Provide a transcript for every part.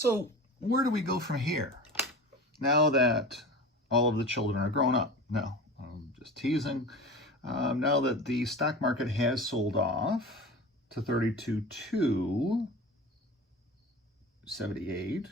So where do we go from here? Now that all of the children are grown up. No, I'm just teasing. Now that the stock market has sold off to 32,278,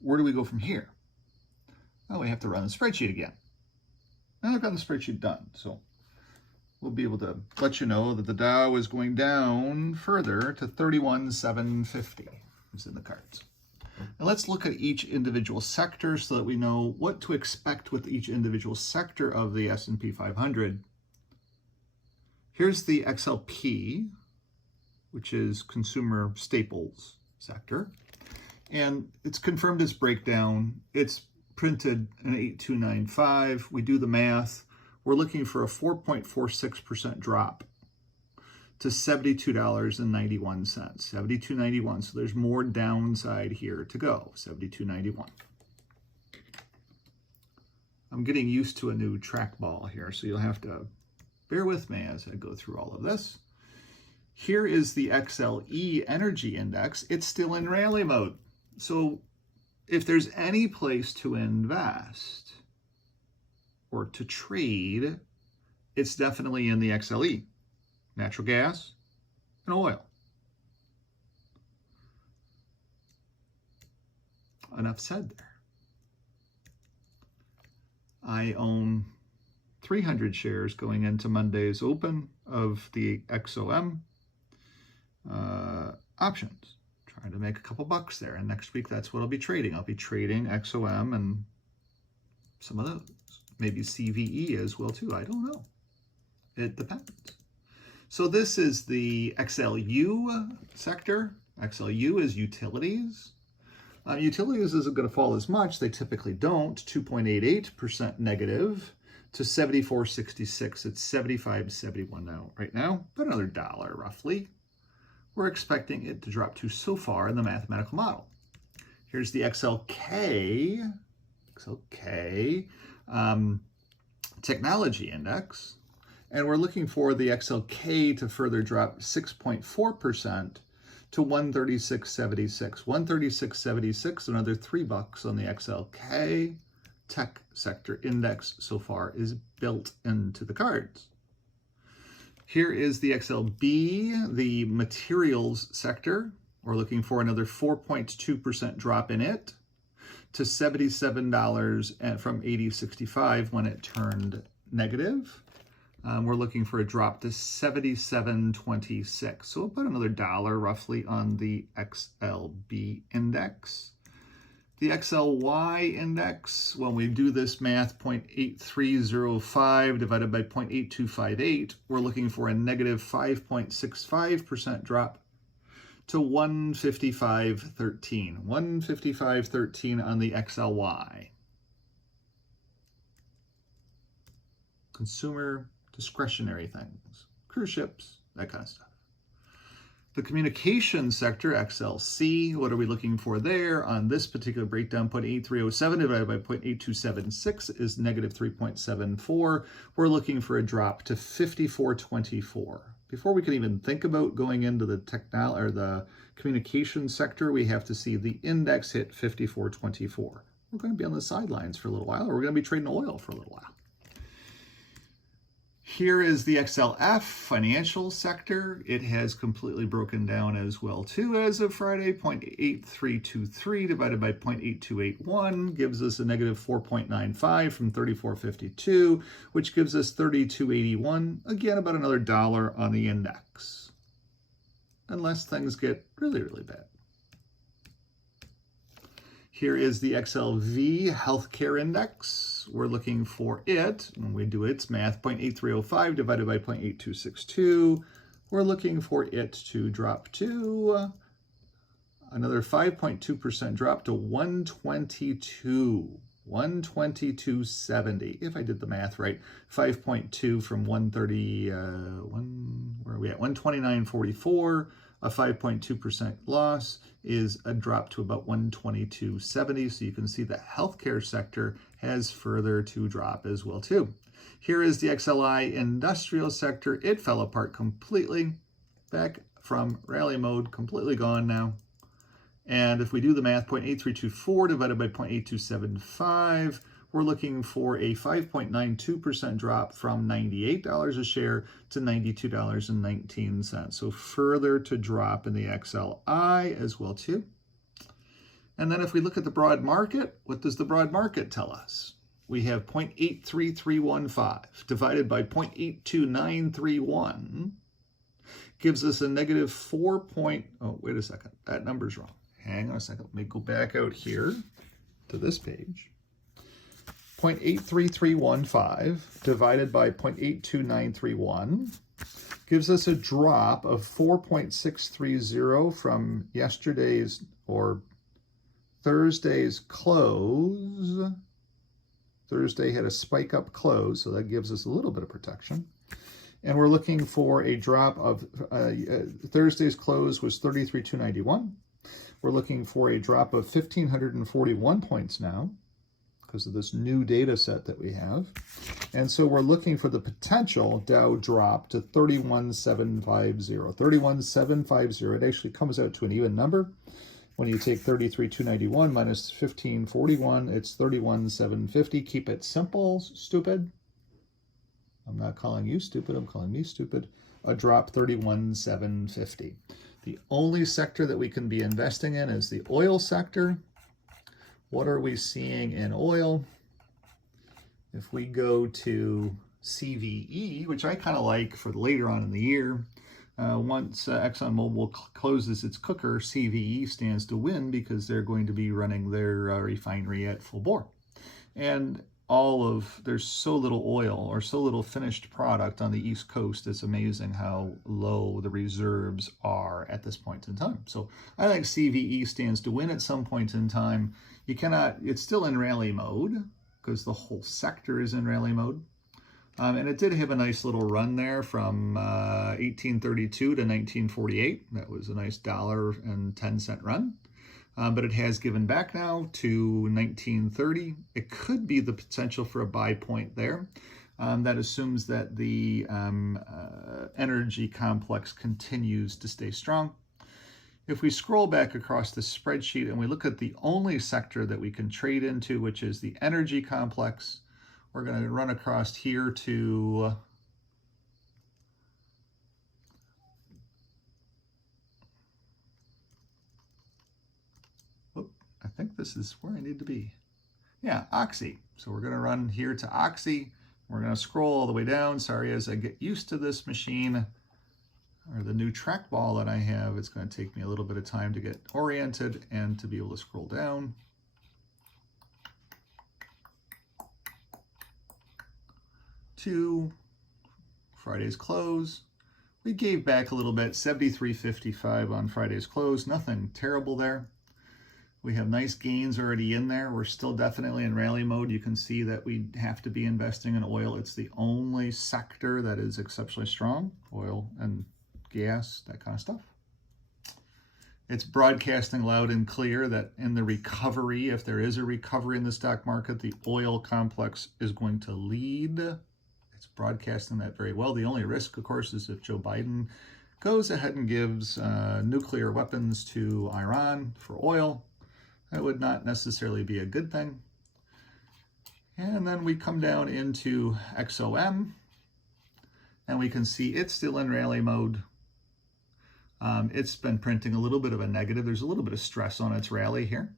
where do we go from here? Well, we have to run the spreadsheet again. Now I've got the spreadsheet done, so we'll be able to let you know that the Dow is going down further to 31,750. It's in the cards. Now let's look at each individual sector so that we know what to expect with each individual sector of the S&P 500. Here's the XLP, which is consumer staples sector. And it's confirmed its breakdown. It's printed an 8295. We do the math. We're looking for a 4.46% drop to $72.91. $72.91. So there's more downside here to go. $72.91. I'm getting used to a new trackball here, so you'll have to bear with me as I go through all of this. Here is the Xlv Energy Index. It's still in rally mode. So if there's any place to invest or to trade, it's definitely in the Xlv. Natural gas and oil. Enough said there. I own 300 shares going into Monday's open of the XOM options. Trying to make a couple bucks there. And next week, that's what I'll be trading. I'll be trading XOM and some of those. Maybe CVE as well, too. I don't know. It depends. So this is the XLU sector. XLU is utilities. Utilities isn't going to fall as much. They typically don't. 2.88% negative to 74.66. It's 75.71 now. Right now, about another $1 roughly. We're expecting it to drop to so far in the mathematical model. Here's the XLK Technology Index. And we're looking for the XLK to further drop 6.4% to 136.76. 136.76, another $3 on the XLK Tech Sector Index so far is built into the cards. Here is the XLB, the materials sector. We're looking for another 4.2% drop in it to $77 and from $80.65 when it turned negative. We're looking for a drop to $77.26. So about another $1 roughly on the XLB index. The XLY index, when we do this math, 0.8305 divided by 0.8258, we're looking for a negative 5.65% drop to 155.13. 155.13 on the XLY. Consumer discretionary things, cruise ships, that kind of stuff. The communication sector, XLC, what are we looking for there? On this particular breakdown, 0.8307 divided by 0.8276 is negative 3.74. We're looking for a drop to 54.24. Before we can even think about going into the the communication sector, we have to see the index hit 54.24. We're going to be on the sidelines for a little while, or we're going to be trading oil for a little while. Here is the XLF financial sector. It has completely broken down as well too as of Friday. 0.8323 divided by 0.8281 gives us a negative 4.95 from 34.52, which gives us 32.81. Again, about another $1 on the index, unless things get really, really bad. Here is the Xlv Healthcare Index. We're looking for it, when we do its math, 0.8305 divided by 0.8262. We're looking for it to drop to another 5.2% drop to 122. 122.70, if I did the math right. 5.2 from 130, where are we at? 129.44. A 5.2% loss is a drop to about 122.70. So you can see the healthcare sector has further to drop as well too. Here is the XLI industrial sector. It fell apart completely, back from rally mode, completely gone now. And if we do the math, 0.8324 divided by 0.8275, we're looking for a 5.92% drop from $98 a share to $92.19. So further to drop in the XLI as well too. And then if we look at the broad market, what does the broad market tell us? We have 0.83315 divided by 0.82931 gives us a negative 4. Oh, wait a second. That number's wrong. Hang on a second. Let me go back out here to this page. 0.83315 divided by 0.82931 gives us a drop of 4.630 from yesterday's or Thursday's close. Thursday had a spike up close, so that gives us a little bit of protection. And we're looking for a drop of, Thursday's close was 33,291. We're looking for a drop of 1,541 points now because of this new data set that we have. And so we're looking for the potential Dow drop to 31,750. 31,750, it actually comes out to an even number. When you take 33,291 minus 1541, it's 31,750. Keep it simple, stupid. I'm not calling you stupid, I'm calling me stupid. A drop 31,750. The only sector that we can be investing in is the oil sector. What are we seeing in oil? If we go to CVE, which I kind of like for later on in the year, once ExxonMobil closes its cooker, CVE stands to win because they're going to be running their refinery at full bore. And there's so little oil or so little finished product on the East Coast, it's amazing how low the reserves are at this point in time. So I think CVE stands to win at some point in time. It's still in rally mode because the whole sector is in rally mode. And it did have a nice little run there from 1832 to 1948. That was a nice $1.10 run. But it has given back now to 1930. It could be the potential for a buy point there. That assumes that the energy complex continues to stay strong. If we scroll back across the spreadsheet and we look at the only sector that we can trade into, which is the energy complex, we're going to run across here to I think this is where I need to be. Yeah, Oxy. So we're going to run here to Oxy. We're going to scroll all the way down. Sorry, as I get used to this machine or the new trackball that I have, it's going to take me a little bit of time to get oriented and to be able to scroll down. To Friday's close. We gave back a little bit, 73.55 on Friday's close. Nothing terrible there. We have nice gains already in there. We're still definitely in rally mode. You can see that we have to be investing in oil. It's the only sector that is exceptionally strong. Oil and gas, that kind of stuff. It's broadcasting loud and clear that in the recovery, if there is a recovery in the stock market, the oil complex is going to lead. It's broadcasting that very well. The only risk, of course, is if Joe Biden goes ahead and gives nuclear weapons to Iran for oil. That would not necessarily be a good thing. And then we come down into XOM, and we can see it's still in rally mode. It's been printing a little bit of a negative. There's a little bit of stress on its rally here,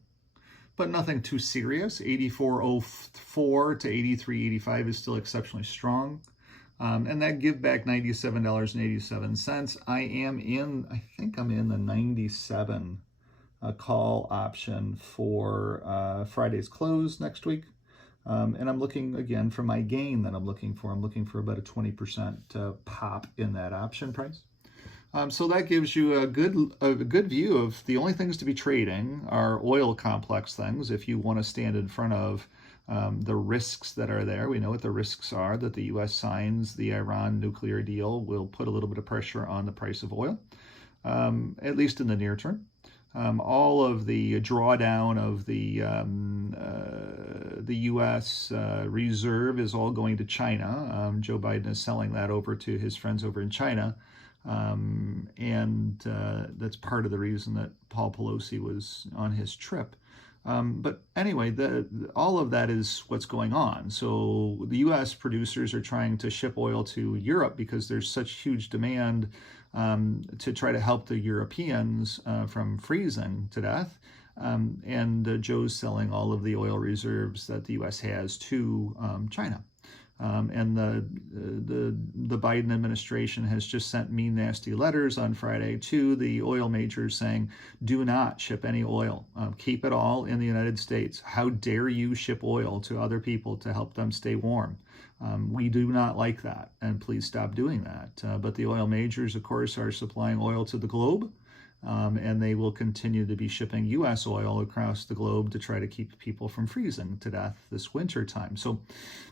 but nothing too serious. 84.04 to 83.85 is still exceptionally strong. And that give back $97.87. I think I'm in the 97 call option for Friday's close next week. And I'm looking again for my gain that I'm looking for. I'm looking for about a 20% pop in that option price. So that gives you a good view of the only things to be trading are oil complex things. If you want to stand in front of the risks that are there, we know what the risks are, that the U.S. signs the Iran nuclear deal will put a little bit of pressure on the price of oil, at least in the near term. All of the drawdown of the U.S. reserve is all going to China. Joe Biden is selling that over to his friends over in China. And that's part of the reason that Paul Pelosi was on his trip. But anyway, all of that is what's going on. So the U.S. producers are trying to ship oil to Europe because there's such huge demand to try to help the Europeans from freezing to death. And Joe's selling all of the oil reserves that the U.S. has to China. And the Biden administration has just sent mean, nasty letters on Friday to the oil majors saying, do not ship any oil. Keep it all in the United States. How dare you ship oil to other people to help them stay warm? We do not like that, and please stop doing that. But the oil majors, of course, are supplying oil to the globe. And they will continue to be shipping U.S. oil across the globe to try to keep people from freezing to death this winter time. So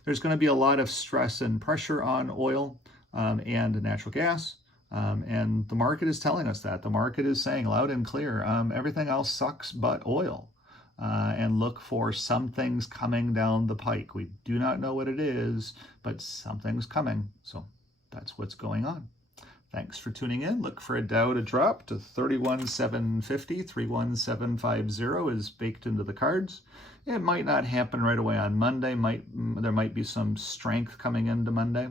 there's going to be a lot of stress and pressure on oil and natural gas. And the market is telling us that. The market is saying loud and clear, everything else sucks but oil. And look for some things coming down the pike. We do not know what it is, but something's coming. So that's what's going on. Thanks for tuning in. Look for a Dow to drop to 31,750. 31750 is baked into the cards. It might not happen right away on Monday. There might be some strength coming into Monday,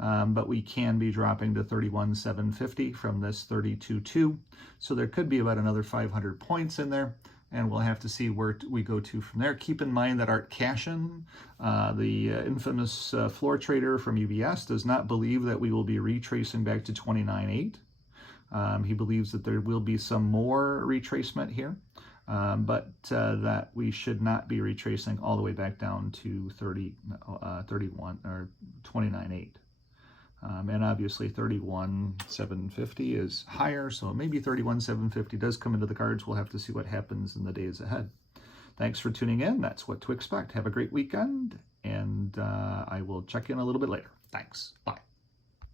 but we can be dropping to 31,750 from this 32.2. So there could be about another 500 points in there, and we'll have to see where we go to from there. Keep in mind that Art Cashin, the infamous floor trader from UBS, does not believe that we will be retracing back to 29.8. He believes that there will be some more retracement here, but that we should not be retracing all the way back down to 31 or 29.8. And obviously 31,750 is higher, so maybe 31,750 does come into the cards. We'll have to see what happens in the days ahead. Thanks for tuning in. That's what to expect. Have a great weekend, and I will check in a little bit later. Thanks. Bye.